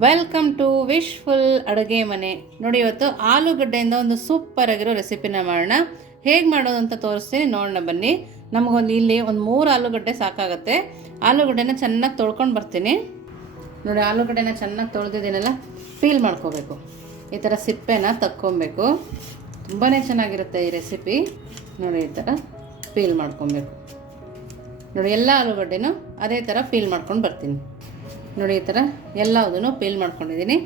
Welcome to wishful ಅಡುಗೆ ಮನೆ. ನೋಡಿ ಇವತ್ತು ಆಲೂಗಡ್ಡೆಯಿಂದ ಒಂದು ಸೂಪರ್ ಆಗಿರೋ ರೆಸಿಪಿನ ಮಾಡೋಣ. ಹೇಗೆ ಮಾಡೋದು ಅಂತ ತೋರಿಸ್ತೀನಿ, ನೋಡೋಣ ಬನ್ನಿ. ನಮಗೊಂದು ಇಲ್ಲಿ ಒಂದು ಮೂರು ಆಲೂಗಡ್ಡೆ ಸಾಕಾಗುತ್ತೆ. ಆಲೂಗಡ್ಡೆನ ಚೆನ್ನಾಗಿ ತೊಳ್ಕೊಂಡು ಬರ್ತೀನಿ. ನೋಡಿ, ಆಲೂಗಡ್ಡೆನ ಚೆನ್ನಾಗಿ ತೊಳೆದಿದ್ದೀನಲ್ಲ ಫೀಲ್ ಮಾಡ್ಕೋಬೇಕು. ಈ ಥರ ಸಿಪ್ಪೆನ ತಕ್ಕೊಬೇಕು. ತುಂಬಾ ಚೆನ್ನಾಗಿರುತ್ತೆ ಈ ರೆಸಿಪಿ ನೋಡಿ, ಈ ಥರ ಫೀಲ್ ಮಾಡ್ಕೊಬೇಕು. ನೋಡಿ, ಎಲ್ಲ ಆಲೂಗಡ್ಡೆನೂ ಅದೇ ಥರ ಫೀಲ್ ಮಾಡ್ಕೊಂಡು ಬರ್ತೀನಿ. ನೋಡಿ, ಈ ಥರ ಎಲ್ಲದನ್ನು ಪೀಲ್ ಮಾಡ್ಕೊಂಡಿದ್ದೀನಿ.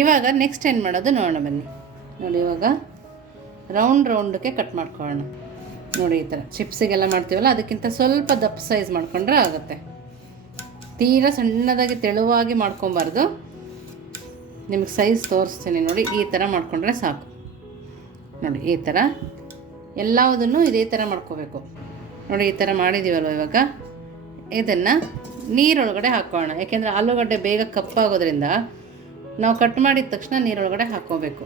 ಇವಾಗ ನೆಕ್ಸ್ಟ್ ಏನು ಮಾಡೋದು ನೋಡೋಣ ಬನ್ನಿ. ನೋಡಿ, ಇವಾಗ ರೌಂಡ್ ರೌಂಡಕ್ಕೆ ಕಟ್ ಮಾಡ್ಕೊಳ್ಳೋಣ. ನೋಡಿ, ಈ ಥರ ಚಿಪ್ಸಿಗೆಲ್ಲ ಮಾಡ್ತೀವಲ್ಲ, ಅದಕ್ಕಿಂತ ಸ್ವಲ್ಪ ದಪ್ಪ ಸೈಜ್ ಮಾಡ್ಕೊಂಡ್ರೆ ಆಗುತ್ತೆ. ತೀರಾ ಸಣ್ಣದಾಗಿ ತೆಳುವಾಗಿ ಮಾಡ್ಕೊಬಾರ್ದು. ನಿಮಗೆ ಸೈಜ್ ತೋರಿಸ್ತೀನಿ ನೋಡಿ, ಈ ಥರ ಮಾಡ್ಕೊಂಡ್ರೆ ಸಾಕು. ನೋಡಿ, ಈ ಥರ ಎಲ್ಲದನ್ನು ಇದೇ ಥರ ಮಾಡ್ಕೋಬೇಕು. ನೋಡಿ, ಈ ಥರ ಮಾಡಿದ್ದೀವಲ್ವ ಇವಾಗ? ಇದನ್ನು ನೀರೊಳಗಡೆ ಹಾಕೋಣ. ಯಾಕೆಂದರೆ ಆಲೂಗಡ್ಡೆ ಬೇಗ ಕಪ್ಪಾಗೋದ್ರಿಂದ ನಾವು ಕಟ್ ಮಾಡಿದ ತಕ್ಷಣ ನೀರೊಳಗಡೆ ಹಾಕೋಬೇಕು.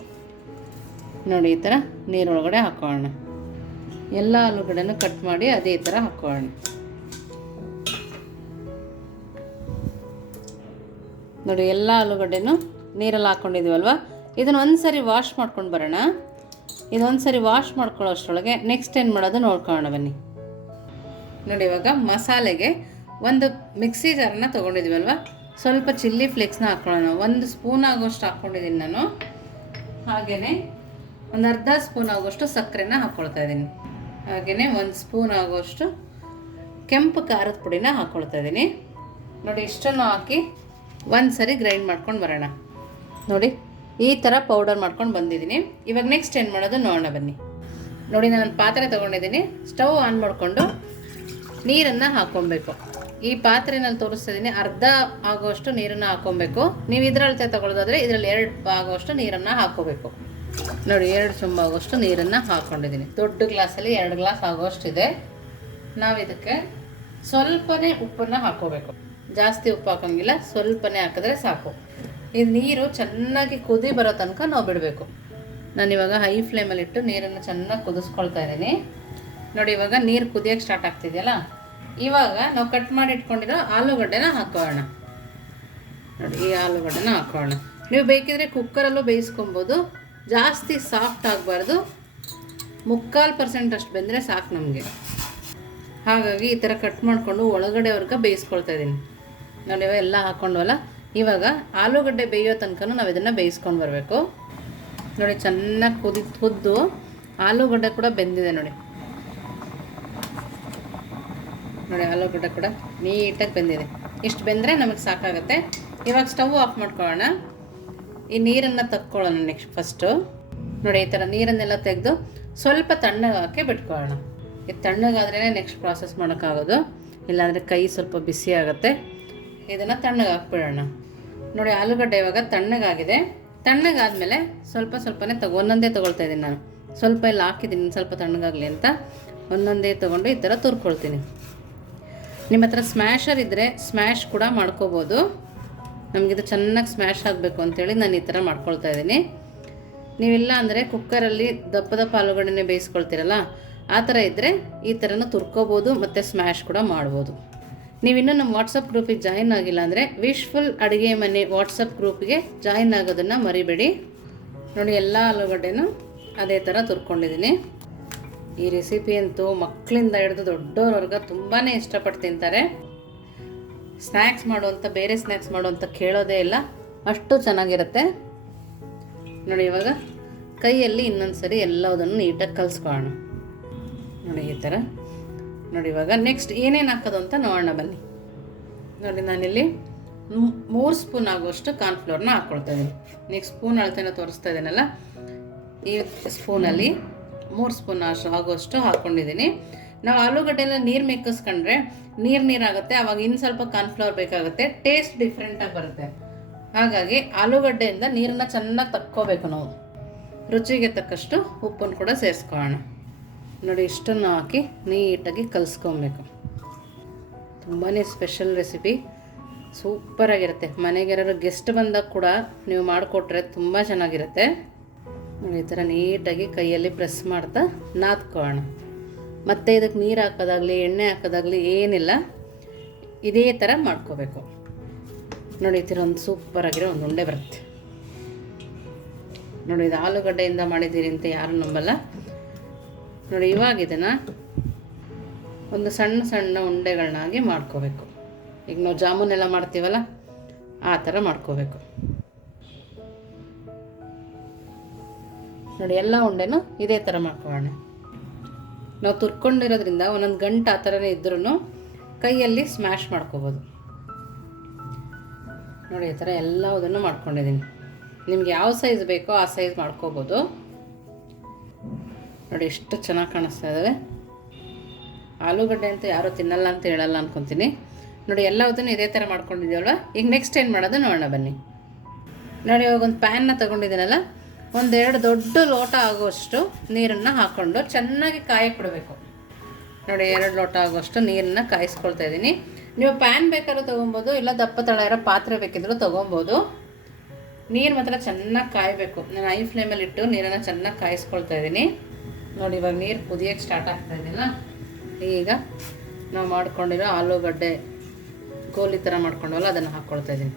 ನೋಡಿ, ಈ ಥರ ನೀರೊಳಗಡೆ ಹಾಕೋಣ. ಎಲ್ಲ ಆಲೂಗಡ್ಡೆನೂ ಕಟ್ ಮಾಡಿ ಅದೇ ಥರ ಹಾಕೋಣ. ನೋಡಿ, ಎಲ್ಲ ಆಲೂಗಡ್ಡೆನೂ ನೀರಲ್ಲಿ ಹಾಕ್ಕೊಂಡಿದ್ದೀವಲ್ವ ಇದನ್ನು ಒಂದು ಸರಿ ವಾಶ್ ಮಾಡ್ಕೊಂಡು ಬರೋಣ. ಇದೊಂದು ಸರಿ ವಾಶ್ ಮಾಡ್ಕೊಳ್ಳೋ ಅಷ್ಟರೊಳಗೆ ನೆಕ್ಸ್ಟ್ ಏನು ಮಾಡೋದು ನೋಡ್ಕೊಳ್ಳೋಣ ಬನ್ನಿ. ನೋಡಿ, ಇವಾಗ ಮಸಾಲೆಗೆ ಒಂದು ಮಿಕ್ಸಿ ಜಾರನ್ನ ತೊಗೊಂಡಿದ್ದೀವಲ್ವ ಸ್ವಲ್ಪ ಚಿಲ್ಲಿ ಫ್ಲೇಕ್ಸ್ನ ಹಾಕ್ಕೊಳ್ಳೋಣ. ಒಂದು ಸ್ಪೂನ್ ಆಗೋಷ್ಟು ಹಾಕ್ಕೊಂಡಿದ್ದೀನಿ ನಾನು. ಹಾಗೆಯೇ ಒಂದು ಅರ್ಧ ಸ್ಪೂನ್ ಆಗೋಷ್ಟು ಸಕ್ಕರೆನ ಹಾಕ್ಕೊಳ್ತಾ ಇದ್ದೀನಿ. ಹಾಗೆಯೇ ಒಂದು ಸ್ಪೂನ್ ಆಗೋಷ್ಟು ಕೆಂಪು ಖಾರದ ಪುಡಿನ ಹಾಕ್ಕೊಳ್ತಾ ಇದ್ದೀನಿ. ನೋಡಿ, ಇಷ್ಟನ್ನು ಹಾಕಿ ಒಂದು ಸರಿ ಗ್ರೈಂಡ್ ಮಾಡ್ಕೊಂಡು ಬರೋಣ. ನೋಡಿ, ಈ ಥರ ಪೌಡರ್ ಮಾಡ್ಕೊಂಡು ಬಂದಿದ್ದೀನಿ. ಇವಾಗ ನೆಕ್ಸ್ಟ್ ಏನು ಮಾಡೋದು ನೋಡೋಣ ಬನ್ನಿ. ನೋಡಿ, ನಾನು ಪಾತ್ರೆ ತೊಗೊಂಡಿದ್ದೀನಿ. ಸ್ಟವ್ ಆನ್ ಮಾಡಿಕೊಂಡು ನೀರನ್ನು ಹಾಕ್ಕೊಬೇಕು ಈ ಪಾತ್ರೆನಲ್ಲಿ ತೋರಿಸ್ತಾ ಇದ್ದೀನಿ. ಅರ್ಧ ಆಗೋಷ್ಟು ನೀರನ್ನು ಹಾಕೊಬೇಕು. ನೀವು ಇದರಲ್ಲಿ ತಗೊಳ್ಳೋದಾದ್ರೆ ಇದರಲ್ಲಿ ಎರಡು ಆಗುವಷ್ಟು ನೀರನ್ನು ಹಾಕೋಬೇಕು. ನೋಡಿ, ಎರಡು ಚುಂಬ ಆಗೋಷ್ಟು ನೀರನ್ನು ಹಾಕ್ಕೊಂಡಿದ್ದೀನಿ ದೊಡ್ಡ ಗ್ಲಾಸಲ್ಲಿ ಎರಡು ಗ್ಲಾಸ್ ಆಗೋಷ್ಟಿದೆ ನಾವು ಇದಕ್ಕೆ ಸ್ವಲ್ಪನೇ ಉಪ್ಪನ್ನು ಹಾಕೋಬೇಕು. ಜಾಸ್ತಿ ಉಪ್ಪು ಹಾಕೋಂಗಿಲ್ಲ, ಸ್ವಲ್ಪನೇ ಹಾಕಿದ್ರೆ ಸಾಕು. ಇದು ನೀರು ಚೆನ್ನಾಗಿ ಕುದಿ ಬರೋ ತನಕ ನಾವು ಬಿಡಬೇಕು. ನಾನು ಇವಾಗ ಹೈ ಫ್ಲೇಮಲ್ಲಿಟ್ಟು ನೀರನ್ನು ಚೆನ್ನಾಗಿ ಕುದಿಸ್ಕೊಳ್ತಾ ಇದ್ದೀನಿ. ನೋಡಿ, ಇವಾಗ ನೀರು ಕುದಿಯೋಕ್ಕೆ ಸ್ಟಾರ್ಟ್ ಆಗ್ತಿದೆಯಲ್ಲ? ಇವಾಗ ನಾವು ಕಟ್ ಮಾಡಿ ಇಟ್ಕೊಂಡಿರೋ ಆಲೂಗಡ್ಡೆನ ಹಾಕೋಣ. ನೋಡಿ, ಈ ಆಲೂಗಡ್ಡೆನ ಹಾಕೋಣ. ನೀವು ಬೇಕಿದ್ರೆ ಕುಕ್ಕರಲ್ಲೂ ಬೇಯಿಸ್ಕೊಬೋದು. ಜಾಸ್ತಿ ಸಾಫ್ಟ್ ಆಗಬಾರ್ದು. ಮುಕ್ಕಾಲು ಪರ್ಸೆಂಟ್ ಅಷ್ಟು ಬೆಂದರೆ ಸಾಕು ನಮಗೆ. ಹಾಗಾಗಿ ಈ ಥರ ಕಟ್ ಮಾಡಿಕೊಂಡು ಒಳಗಡೆವರೆಗೆ ಬೇಯಿಸ್ಕೊಳ್ತಾ ಇದ್ದೀನಿ ನೋಡಿ ಎಲ್ಲ ಹಾಕ್ಕೊಂಡ್ವಲ್ಲ ಇವಾಗ ಆಲೂಗಡ್ಡೆ ಬೇಯೋ ತನಕ ನಾವು ಇದನ್ನು ಬೇಯಿಸ್ಕೊಂಡು ಬರಬೇಕು. ನೋಡಿ, ಚೆನ್ನಾಗಿ ಕುದಿ ಕುದ್ದು ಆಲೂಗಡ್ಡೆ ಕೂಡ ಬೆಂದಿದೆ ನೋಡಿ. ನೋಡಿ ಆಲೂಗಡ್ಡೆ ಕೂಡ ನೀಟಾಗಿ ಬೆಂದಿದೆ. ಇಷ್ಟು ಬೆಂದರೆ ನಮಗೆ ಸಾಕಾಗುತ್ತೆ. ಇವಾಗ ಸ್ಟವ್ ಆಫ್ ಮಾಡ್ಕೊಳ್ಳೋಣ. ಈ ನೀರನ್ನು ತಕ್ಕೊಳ್ಳೋಣ ನೆಕ್ಸ್ಟ್ ಫಸ್ಟು ನೋಡಿ, ಈ ಥರ ನೀರನ್ನೆಲ್ಲ ತೆಗೆದು ಸ್ವಲ್ಪ ತಣ್ಣಗೆ ಹಾಕಿ ಬಿಟ್ಕೊಳ್ಳೋಣ. ಇದು ತಣ್ಣಗಾದ್ರೇ ನೆಕ್ಸ್ಟ್ ಪ್ರಾಸೆಸ್ ಮಾಡೋಕ್ಕಾಗೋದು. ಇಲ್ಲಾಂದರೆ ಕೈ ಸ್ವಲ್ಪ ಬಿಸಿ ಆಗುತ್ತೆ. ಇದನ್ನು ತಣ್ಣಗೆ ಹಾಕ್ಬಿಡೋಣ. ನೋಡಿ, ಆಲೂಗಡ್ಡೆ ಇವಾಗ ತಣ್ಣಗಾಗಿದೆ. ತಣ್ಣಗಾದಮೇಲೆ ಸ್ವಲ್ಪ ಸ್ವಲ್ಪನೇ ತಗೊ, ಒಂದೊಂದೇ ತೊಗೊಳ್ತಾ ಇದ್ದೀನಿ ನಾನು. ಸ್ವಲ್ಪ ಎಲ್ಲ ಹಾಕಿದ್ದೀನಿ, ಸ್ವಲ್ಪ ತಣ್ಣಗಾಗಲಿ ಅಂತ. ಒಂದೊಂದೇ ತೊಗೊಂಡು ಈ ಥರ ತುರ್ಕೊಳ್ತೀನಿ. ನಿಮ್ಮ ಹತ್ರ ಸ್ಮ್ಯಾಶರ್ ಇದ್ದರೆ ಸ್ಮ್ಯಾಶ್ ಕೂಡ ಮಾಡ್ಕೋಬೋದು. ನಮಗಿದು ಚೆನ್ನಾಗಿ ಸ್ಮ್ಯಾಶ್ ಆಗಬೇಕು ಅಂತೇಳಿ ನಾನು ಈ ಥರ ಮಾಡ್ಕೊಳ್ತಾ ಇದ್ದೀನಿ. ನೀವಿಲ್ಲ ಅಂದರೆ ಕುಕ್ಕರಲ್ಲಿ ದಪ್ಪ ದಪ್ಪ ಆಲೂಗಡ್ಡೆನೇ ಬೇಯಿಸ್ಕೊಳ್ತೀರಲ್ಲ, ಆ ಥರ ಇದ್ದರೆ ಈ ಥರನೂ ತುರ್ಕೋಬೋದು ಮತ್ತು ಸ್ಮ್ಯಾಶ್ ಕೂಡ ಮಾಡ್ಬೋದು. ನೀವಿನ್ನೂ ನಮ್ಮ ವಾಟ್ಸಪ್ ಗ್ರೂಪಿಗೆ ಜಾಯಿನ್ ಆಗಿಲ್ಲ ಅಂದರೆ ವಿಶ್ಫುಲ್ ಅಡುಗೆ ಮನೆ ವಾಟ್ಸಪ್ ಗ್ರೂಪ್ಗೆ ಜಾಯಿನ್ ಆಗೋದನ್ನು ಮರಿಬೇಡಿ. ನೋಡಿ, ಎಲ್ಲ ಆಲೂಗಡ್ಡೆನೂ ಅದೇ ಥರ ತುರ್ಕೊಂಡಿದ್ದೀನಿ. ಈ ರೆಸಿಪಿ ಅಂತೂ ಮಕ್ಕಳಿಂದ ಹಿಡಿದು ದೊಡ್ಡವ್ರವ್ರಿಗೆ ತುಂಬಾ ಇಷ್ಟಪಟ್ಟು ತಿಂತಾರೆ. ಸ್ನ್ಯಾಕ್ಸ್ ಮಾಡುವಂಥ ಬೇರೆ ಸ್ನ್ಯಾಕ್ಸ್ ಮಾಡುವಂಥ ಕೇಳೋದೇ ಇಲ್ಲ. ಅಷ್ಟು ಚೆನ್ನಾಗಿರುತ್ತೆ. ನೋಡಿ ಇವಾಗ ಕೈಯಲ್ಲಿ ಇನ್ನೊಂದು ಸರಿ ಎಲ್ಲದನ್ನು ನೀಟಾಗಿ ಕಲಿಸ್ಕೊಳ್ಳೋಣ. ನೋಡಿ ಈ ಥರ. ನೋಡಿ ಇವಾಗ ನೆಕ್ಸ್ಟ್ ಏನೇನು ಹಾಕೋದು ಅಂತ ನೋಡೋಣ ಬನ್ನಿ. ನೋಡಿ ನಾನಿಲ್ಲಿ ಮೂರು ಸ್ಪೂನ್ ಆಗುವಷ್ಟು ಕಾರ್ನ್ಫ್ಲೋರ್ನ ಹಾಕ್ಕೊಳ್ತಾ ಇದ್ದೀನಿ. ನೆಕ್ಸ್ಟ್ ಸ್ಪೂನ್ ಅಳತೆನ ತೋರಿಸ್ತಾ ಇದ್ದೀನಲ್ಲ? ಈ ಸ್ಪೂನಲ್ಲಿ ಮೂರು ಸ್ಪೂನ್ ಅಷ್ಟು ಆಗುವಷ್ಟು ಹಾಕ್ಕೊಂಡಿದ್ದೀನಿ ನಾವು ಆಲೂಗಡ್ಡೆಲ್ಲ ನೀರು ಮೆಕ್ಕಿಸ್ಕೊಂಡ್ರೆ ನೀರು ನೀರಾಗುತ್ತೆ ಆವಾಗ ಇನ್ನು ಸ್ವಲ್ಪ ಕಾರ್ನ್ಫ್ಲವರ್ ಬೇಕಾಗುತ್ತೆ. ಟೇಸ್ಟ್ ಡಿಫ್ರೆಂಟಾಗಿ ಬರುತ್ತೆ. ಹಾಗಾಗಿ ಆಲೂಗಡ್ಡೆಯಿಂದ ನೀರನ್ನ ಚೆನ್ನಾಗಿ ತಕ್ಕೋಬೇಕು ನಾವು. ರುಚಿಗೆ ತಕ್ಕಷ್ಟು ಉಪ್ಪನ್ನು ಕೂಡ ಸೇರಿಸ್ಕೊಳ್ಳೋಣ. ನೋಡಿ, ಇಷ್ಟನ್ನು ಹಾಕಿ ನೀಟಾಗಿ ಕಲಿಸ್ಕೊಬೇಕು. ತುಂಬಾ ಸ್ಪೆಷಲ್ ರೆಸಿಪಿ ಸೂಪರಾಗಿರುತ್ತೆ ಮನೆಗೆ ಯಾರು ಗೆಸ್ಟ್ ಬಂದಾಗ ಕೂಡ ನೀವು ಮಾಡಿಕೊಟ್ರೆ ತುಂಬ ಚೆನ್ನಾಗಿರುತ್ತೆ. ನೋಡಿ, ಈ ಥರ ನೀಟಾಗಿ ಕೈಯಲ್ಲಿ ಪ್ರೆಸ್ ಮಾಡ್ತಾ ನಾದ್ಕೋಣ ಮತ್ತು ಇದಕ್ಕೆ ನೀರು ಹಾಕೋದಾಗಲಿ, ಎಣ್ಣೆ ಹಾಕೋದಾಗಲಿ ಏನಿಲ್ಲ, ಇದೇ ಥರ ಮಾಡ್ಕೋಬೇಕು. ನೋಡಿ, ಈ ಥರ ಒಂದು ಸೂಪರಾಗಿರೋ ಒಂದು ಉಂಡೆ ಬರುತ್ತೆ. ನೋಡಿ, ಇದು ಆಲೂಗಡ್ಡೆಯಿಂದ ಮಾಡಿದ್ದೀರಿ ಅಂತ ಯಾರು ನಂಬಲ್ಲ. ನೋಡಿ, ಇವಾಗ ಇದನ್ನು ಒಂದು ಸಣ್ಣ ಸಣ್ಣ ಉಂಡೆಗಳನ್ನಾಗಿ ಮಾಡ್ಕೋಬೇಕು. ಈಗ ನಾವು ಜಾಮೂನೆಲ್ಲ ಮಾಡ್ತೀವಲ್ಲ, ಆ ಥರ ಮಾಡ್ಕೋಬೇಕು. ನೋಡಿ, ಎಲ್ಲ ಉಂಡೆನೂ ಇದೇ ಥರ ಮಾಡ್ಕೊಳ್ಳೋಣ. ನಾವು ತುರ್ಕೊಂಡಿರೋದ್ರಿಂದ ಒಂದೊಂದು ಗಂಟು ಆ ಥರನೇ ಇದ್ರೂ ಕೈಯಲ್ಲಿ ಸ್ಮ್ಯಾಶ್ ಮಾಡ್ಕೋಬೋದು. ನೋಡಿ, ಈ ಥರ ಎಲ್ಲದನ್ನು ಮಾಡ್ಕೊಂಡಿದ್ದೀನಿ. ನಿಮ್ಗೆ ಯಾವ ಸೈಜ್ ಬೇಕೋ ಆ ಸೈಜ್ ಮಾಡ್ಕೋಬೋದು. ನೋಡಿ, ಎಷ್ಟು ಚೆನ್ನಾಗಿ ಕಾಣಿಸ್ತಾ ಇದ್ದಾವೆ ಆಲೂಗಡ್ಡೆ ಅಂತ ಯಾರೂ ತಿನ್ನಲ್ಲ ಅಂತ ಹೇಳಲ್ಲ ಅನ್ಕೊತೀನಿ. ನೋಡಿ, ಎಲ್ಲದನ್ನು ಇದೇ ಥರ ಮಾಡ್ಕೊಂಡಿದ್ದೀವಲ್ವ? ಈಗ ನೆಕ್ಸ್ಟ್ ಏನು ಮಾಡೋದು? ನೋಡೋಣ ಬನ್ನಿ. ನೋಡಿ ಇವಾಗ ಒಂದು ಪ್ಯಾನ್ನ ತೊಗೊಂಡಿದ್ದೀನಲ್ಲ? ಒಂದೆರಡು ದೊಡ್ಡ ಲೋಟ ಆಗುವಷ್ಟು ನೀರನ್ನು ಹಾಕ್ಕೊಂಡು ಚೆನ್ನಾಗಿ ಕಾಯಕ್ಕೆ ಬಿಡಬೇಕು ನೋಡಿ, ಎರಡು ಲೋಟ ಆಗುವಷ್ಟು ನೀರನ್ನು ಕಾಯಿಸ್ಕೊಳ್ತಾ ಇದ್ದೀನಿ. ನೀವು ಪ್ಯಾನ್ ಬೇಕಾದ್ರೂ ತೊಗೊಬೋದು, ಇಲ್ಲ ದಪ್ಪ ತಳ ಇರೋ ಪಾತ್ರೆ ಬೇಕಿದ್ರು ತೊಗೊಬೋದು. ನೀರು ಮಾತ್ರ ಚೆನ್ನಾಗಿ ಕಾಯಬೇಕು. ನಾನು ಐ ಫ್ಲೇಮಲ್ಲಿ ಇಟ್ಟು ನೀರನ್ನು ಚೆನ್ನಾಗಿ ಕಾಯಿಸ್ಕೊಳ್ತಾ ಇದ್ದೀನಿ. ನೋಡಿ, ಇವಾಗ ನೀರು ಕುದಿಯೋಕ್ಕೆ ಸ್ಟಾರ್ಟ್ ಆಗ್ತಾ ಇದೆಯಲ್ಲ? ಈಗ ನಾವು ಮಾಡ್ಕೊಂಡಿರೋ ಆಲೂಗಡ್ಡೆ, ಗೋಲಿ ಥರ ಮಾಡ್ಕೊಂಡವಲ್ಲ, ಅದನ್ನು ಹಾಕ್ಕೊಳ್ತಾ ಇದ್ದೀನಿ.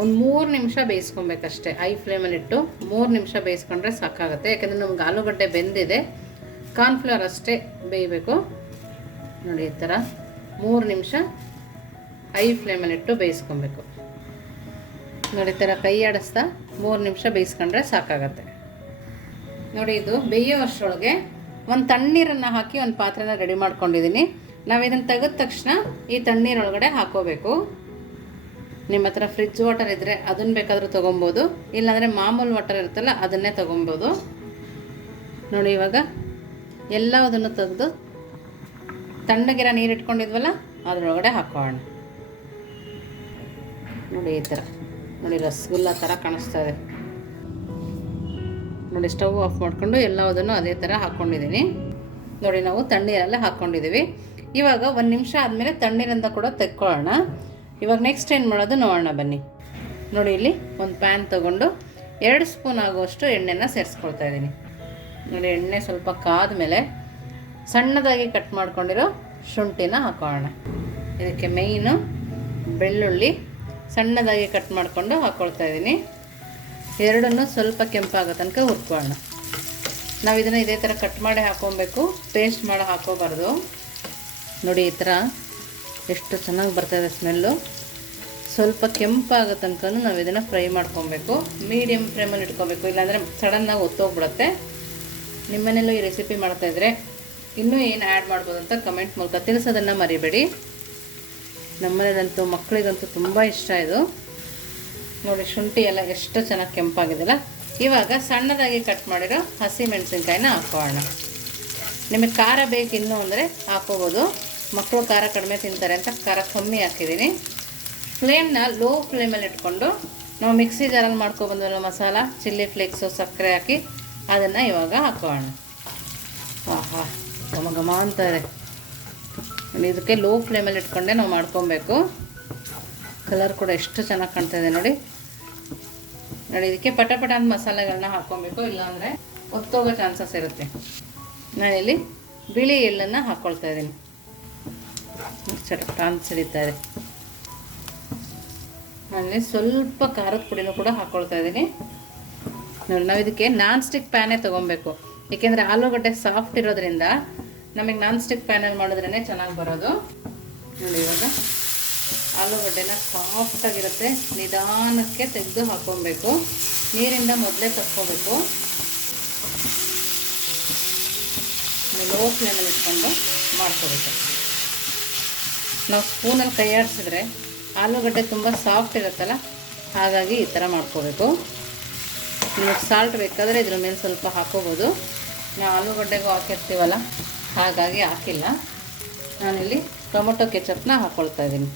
ಒಂದು ಮೂರು ನಿಮಿಷ ಬೇಯಿಸ್ಕೊಬೇಕಷ್ಟೇ ಐ ಫ್ಲೇಮಲ್ಲಿ ಇಟ್ಟು ಮೂರು ನಿಮಿಷ ಬೇಯಿಸ್ಕೊಂಡ್ರೆ ಸಾಕಾಗುತ್ತೆ. ಯಾಕೆಂದರೆ ನಮ್ಗೆ ಆಲೂಗಡ್ಡೆ ಬೆಂದಿದೆ ಕಾರ್ನ್ಫ್ಲವರ್ ಅಷ್ಟೇ ಬೇಯಬೇಕು. ನೋಡಿ, ಈ ಥರ ಮೂರು ನಿಮಿಷ ಐ ಫ್ಲೇಮಲ್ಲಿ ಇಟ್ಟು ಬೇಯಿಸ್ಕೊಬೇಕು. ನೋಡಿ, ಈ ಥರ ಕೈ ಆಡಿಸ್ತಾ ಮೂರು ನಿಮಿಷ ಬೇಯಿಸ್ಕೊಂಡ್ರೆ ಸಾಕಾಗತ್ತೆ. ನೋಡಿ, ಇದು ಬೇಯೋ ಅಷ್ಟರೊಳಗೆ ಒಂದು ತಣ್ಣೀರನ್ನು ಹಾಕಿ ಒಂದು ಪಾತ್ರೆನ ರೆಡಿ ಮಾಡ್ಕೊಂಡಿದ್ದೀನಿ ನಾವು ಇದನ್ನು ತೆಗೆದ ತಕ್ಷಣ ಈ ತಣ್ಣೀರೊಳಗಡೆ ಹಾಕೋಬೇಕು. ನಿಮ್ಮ ಹತ್ರ ಫ್ರಿಜ್ ವಾಟರ್ ಇದ್ದರೆ ಅದನ್ನ ಬೇಕಾದರೂ ತೊಗೊಬೋದು. ಇಲ್ಲಾಂದರೆ ಮಾಮೂಲು ವಾಟರ್ ಇರುತ್ತಲ್ಲ ಅದನ್ನೇ ತೊಗೊಬೋದು. ನೋಡಿ ಇವಾಗ ಎಲ್ಲದನ್ನು ತೆಗೆದು ತಣ್ಣಗಿರ ನೀರು ಇಟ್ಕೊಂಡಿದ್ವಲ್ಲ ಅದರೊಳಗಡೆ ಹಾಕೋಣ. ನೋಡಿ ಈ ಥರ ನೋಡಿ ರಸಗುಲ್ಲ ಥರ ಕಾಣಿಸ್ತಾ ಇದೆ. ನೋಡಿ ಸ್ಟವ್ ಆಫ್ ಮಾಡಿಕೊಂಡು ಎಲ್ಲದನ್ನು ಅದೇ ಥರ ಹಾಕ್ಕೊಂಡಿದ್ದೀನಿ ನೋಡಿ ನಾವು ತಣ್ಣೀರಲ್ಲೇ ಹಾಕ್ಕೊಂಡಿದ್ದೀವಿ ಇವಾಗ ಒಂದು ನಿಮಿಷ ಆದಮೇಲೆ ತಣ್ಣೀರಿಂದ ಕೂಡ ತೆಕ್ಕೊಳ್ಳೋಣ. ಇವಾಗ ನೆಕ್ಸ್ಟ್ ಏನು ಮಾಡೋದು? ನೋಡೋಣ ಬನ್ನಿ. ನೋಡಿ ಇಲ್ಲಿ ಒಂದು ಪ್ಯಾನ್ ತೊಗೊಂಡು ಎರಡು ಸ್ಪೂನ್ ಆಗುವಷ್ಟು ಎಣ್ಣೆನ ಸೇರಿಸ್ಕೊಳ್ತಾ ಇದ್ದೀನಿ. ನೋಡಿ ಎಣ್ಣೆ ಸ್ವಲ್ಪ ಕಾದ ಮೇಲೆ ಸಣ್ಣದಾಗಿ ಕಟ್ ಮಾಡ್ಕೊಂಡಿರೋ ಶುಂಠಿನ ಹಾಕೋಣ. ಇದಕ್ಕೆ ಮೇಯ್ನು ಬೆಳ್ಳುಳ್ಳಿ ಸಣ್ಣದಾಗಿ ಕಟ್ ಮಾಡಿಕೊಂಡು ಹಾಕ್ಕೊಳ್ತಾ ಇದ್ದೀನಿ. ಎರಡನ್ನೂ ಸ್ವಲ್ಪ ಕೆಂಪಾಗೋ ತನಕ ಹುರ್ಕೊಳ್ಳೋಣ. ನಾವು ಇದನ್ನು ಇದೇ ಥರ ಕಟ್ ಮಾಡಿ ಹಾಕ್ಕೊಬೇಕು ಪೇಸ್ಟ್ ಮಾಡಿ ಹಾಕೋಬಾರ್ದು. ನೋಡಿ ಈ ಥರ ಎಷ್ಟು ಚೆನ್ನಾಗಿ ಬರ್ತಾಯಿದೆ ಸ್ಮೆಲ್ಲು. ಸ್ವಲ್ಪ ಕೆಂಪಾಗೋ ತನಕ ನಾವು ಇದನ್ನು ಫ್ರೈ ಮಾಡ್ಕೊಬೇಕು. ಮೀಡಿಯಮ್ ಫ್ಲೇಮಲ್ಲಿ ಇಟ್ಕೋಬೇಕು. ಇಲ್ಲಾಂದರೆ ಸಡನ್ನಾಗಿ ಒತ್ತೋಗ್ಬಿಡುತ್ತೆ. ನಿಮ್ಮನೇಲೂ ಈ ರೆಸಿಪಿ ಮಾಡ್ತಾಯಿದ್ರೆ ಇನ್ನೂ ಏನು ಆ್ಯಡ್ ಮಾಡ್ಬೋದು ಅಂತ ಕಮೆಂಟ್ ಮೂಲಕ ತಿಳಿಸೋದನ್ನು ಮರಿಬೇಡಿ. ನಮ್ಮನೇಲಂತೂ ಮಕ್ಕಳಿಗಂತೂ ತುಂಬ ಇಷ್ಟ ಇದು. ನೋಡಿ, ಶುಂಠಿ ಎಲ್ಲ ಎಷ್ಟು ಚೆನ್ನಾಗಿ ಕೆಂಪಾಗಿದೆಯಲ್ಲ ಇವಾಗ ಸಣ್ಣದಾಗಿ ಕಟ್ ಮಾಡಿರೋ ಹಸಿ ಮೆಣಸಿನ್ಕಾಯಿನ ಹಾಕೋಣ. ನಿಮಗೆ ಖಾರ ಬೇಕು ಇನ್ನೂ ಅಂದರೆ ಹಾಕೋಬೋದು. ಮಕ್ಕಳು ಖಾರ ಕಡಿಮೆ ತಿಂತಾರೆ ಅಂತ ಖಾರ ಕಮ್ಮಿ ಹಾಕಿದ್ದೀನಿ. ಫ್ಲೇಮ್ನ ಲೋ ಫ್ಲೇಮಲ್ಲಿ ಇಟ್ಕೊಂಡು ನಾವು ಮಿಕ್ಸಿ ಜಾರಲ್ಲಿ ಮಾಡ್ಕೊಬಂದಲ್ಲ ಮಸಾಲ ಚಿಲ್ಲಿ ಫ್ಲೇಕ್ಸು ಸಕ್ಕರೆ ಹಾಕಿ ಅದನ್ನು ಇವಾಗ ಹಾಕೋಣ. ಆಹಾ, ಘಮ ಘಮ ಅಂತಾರೆ ಇದಕ್ಕೆ ಲೋ ಫ್ಲೇಮಲ್ಲಿ ಇಟ್ಕೊಂಡೆ ನಾವು ಮಾಡ್ಕೊಬೇಕು. ಕಲರ್ ಕೂಡ ಎಷ್ಟು ಚೆನ್ನಾಗಿ ಕಾಣ್ತಾ ಇದೆ ನೋಡಿ. ನೋಡಿ, ಇದಕ್ಕೆ ಪಟ ಪಟ ಅಂತ ಮಸಾಲೆಗಳನ್ನ ಹಾಕ್ಕೊಬೇಕು ಇಲ್ಲಾಂದರೆ ಒತ್ತೋಗೋ ಚಾನ್ಸಸ್ ಇರುತ್ತೆ. ನಾನಿಲ್ಲಿ ಬಿಳಿ ಎಳ್ಳನ್ನು ಹಾಕ್ಕೊಳ್ತಾ ಇದ್ದೀನಿ. ಚಟಪಟ ಅಂತ ಸಿಡಿತಾ ಇದೆ ನಾನಿಲ್ಲಿ ಸ್ವಲ್ಪ ಖಾರದ ಪುಡಿನೂ ಕೂಡ ಹಾಕ್ಕೊಳ್ತಾ ಇದ್ದೀನಿ. ನೋಡಿ, ನಾವು ಇದಕ್ಕೆ ನಾನ್ ಸ್ಟಿಕ್ ಪ್ಯಾನೇ ತೊಗೊಬೇಕು. ಏಕೆಂದರೆ ಆಲೂಗಡ್ಡೆ ಸಾಫ್ಟ್ ಇರೋದ್ರಿಂದ ನಮಗೆ ನಾನ್ ಸ್ಟಿಕ್ ಪ್ಯಾನಲ್ಲಿ ಮಾಡಿದ್ರೇ ಚೆನ್ನಾಗಿ ಬರೋದು. ನೋಡಿ, ಇವಾಗ ಆಲೂಗಡ್ಡೆನ ಸಾಫ್ಟಾಗಿರುತ್ತೆ ನಿಧಾನಕ್ಕೆ ತೆಗೆದು ಹಾಕ್ಕೊಬೇಕು ನೀರಿಂದ ಮೊದಲೇ ತಕ್ಕೋಬೇಕು ಲೋ ಫ್ಲೇಮಲ್ಲಿ ಇಟ್ಕೊಂಡು ಮಾಡ್ಕೋಬೇಕು ನಾವು ಸ್ಪೂನಲ್ಲಿ ಕೈ ಆಡಿಸಿದ್ರೆ ಆಲೂಗಡ್ಡೆ ತುಂಬ ಸಾಫ್ಟ್ ಇರುತ್ತಲ್ಲ, ಹಾಗಾಗಿ ಈ ಥರ ಮಾಡ್ಕೋಬೇಕು. ನಿಮಗೆ ಸಾಲ್ಟ್ ಬೇಕಾದರೆ ಇದ್ರ ಮೇಲೆ ಸ್ವಲ್ಪ ಹಾಕೋಬೋದು. ನಾವು ಆಲೂಗಡ್ಡೆಗೂ ಹಾಕಿರ್ತೀವಲ್ಲ, ಹಾಗಾಗಿ ಹಾಕಿಲ್ಲ. ನಾನಿಲ್ಲಿ ಟೊಮೊಟೊ ಕೆಚಪ್ನ ಹಾಕ್ಕೊಳ್ತಾ ಇದ್ದೀನಿ.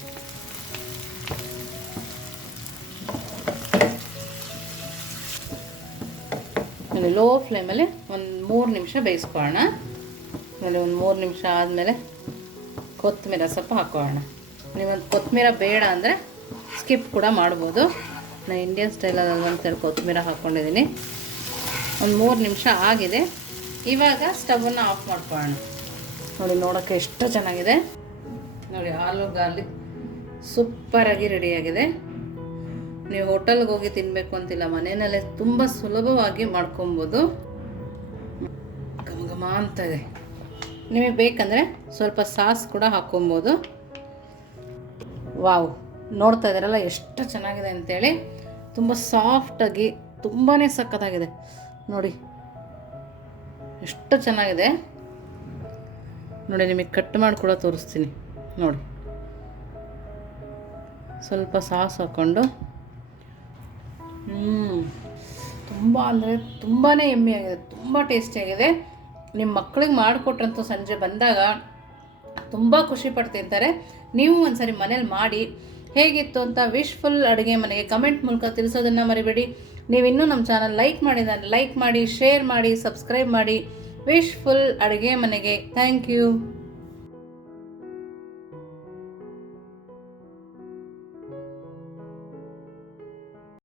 ನೋಡಿ ಲೋ ಫ್ಲೇಮಲ್ಲಿ ಒಂದು ಮೂರು ನಿಮಿಷ ಬೇಯಿಸ್ಕೊಳ್ಳೋಣ. ನೋಡಿ, ಒಂದು ಮೂರು ನಿಮಿಷ ಆದಮೇಲೆ ಕೊತ್ತಂಬರಿ ಸ್ವಲ್ಪ ಹಾಕೋಣ. ನೀವೊಂದು ಕೊತ್ತಂಬರಿ ಬೇಡ ಅಂದರೆ ಸ್ಕಿಪ್ ಕೂಡ ಮಾಡ್ಬೋದು. ನಾನು ಇಂಡಿಯನ್ ಸ್ಟೈಲಲ್ಲಿ ಅಂತೇಳಿ ಕೊತ್ತಂಬರಿ ಹಾಕ್ಕೊಂಡಿದ್ದೀನಿ ಒಂದು ಮೂರು ನಿಮಿಷ ಆಗಿದೆ. ಇವಾಗ ಸ್ಟವನ್ನು ಆಫ್ ಮಾಡ್ಕೊಳ್ಳೋಣ. ನೋಡಿ ನೋಡೋಕ್ಕೆ ಎಷ್ಟು ಚೆನ್ನಾಗಿದೆ. ನೋಡಿ ಆಲೂ ಗಾರ್ಲಿಕ್ ಸೂಪರಾಗಿ ರೆಡಿಯಾಗಿದೆ ನೀವು ಹೋಟೆಲ್ಗೆ ಹೋಗಿ ತಿನ್ನಬೇಕು ಅಂತಿಲ್ಲ, ಮನೆಯಲ್ಲೇ ತುಂಬ ಸುಲಭವಾಗಿ ಮಾಡ್ಕೊಬೋದು. ಘಮ ಅಂತ ಇದೆ. ನಿಮಗೆ ಬೇಕಂದರೆ ಸ್ವಲ್ಪ ಸಾಸ್ ಕೂಡ ಹಾಕ್ಕೊಬೋದು ವಾವ್, ನೋಡ್ತಾ ಇದ್ದಾರಲ್ಲ ಎಷ್ಟು ಚೆನ್ನಾಗಿದೆ ಅಂತೇಳಿ. ತುಂಬ ಸಾಫ್ಟಾಗಿ ತುಂಬಾ ಸಕ್ಕತ್ತಾಗಿದೆ ನೋಡಿ, ಎಷ್ಟು ಚೆನ್ನಾಗಿದೆ. ನೋಡಿ, ನಿಮಗೆ ಕಟ್ ಮಾಡಿ ಕೂಡ ತೋರಿಸ್ತೀನಿ. ನೋಡಿ, ಸ್ವಲ್ಪ ಸಾಸ್ ಹಾಕ್ಕೊಂಡು ಹ್ಞೂ ತುಂಬ ಅಂದರೆ ತುಂಬಾ ಎಮ್ಮೆಯಾಗಿದೆ ತುಂಬ ಟೇಸ್ಟಿಯಾಗಿದೆ ನಿಮ್ಮ ಮಕ್ಳಿಗೆ ಮಾಡಿಕೊಟ್ರಂತೂ ಸಂಜೆ ಬಂದಾಗ ತುಂಬ ಖುಷಿ ಪಡ್ತಿರ್ತಾರೆ. ನೀವು ಒಂದ್ಸರಿ ಮನೇಲಿ ಮಾಡಿ, ಹೇಗಿತ್ತು ಅಂತ ವಿಶ್ಫುಲ್ ಅಡುಗೆ ಮನೆಗೆ ಕಮೆಂಟ್ ಮೂಲಕ ತಿಳಿಸೋದನ್ನು ಮರಿಬೇಡಿ. ನೀವು ಇನ್ನೂ ನಮ್ಮ ಚಾನಲ್ ಲೈಕ್ ಮಾಡಿದ್ದಾರೆ ಲೈಕ್ ಮಾಡಿ ಶೇರ್ ಮಾಡಿ ಸಬ್ಸ್ಕ್ರೈಬ್ ಮಾಡಿ ವಿಶ್ಫುಲ್ ಅಡುಗೆ ಮನೆಗೆ ಥ್ಯಾಂಕ್ ಯು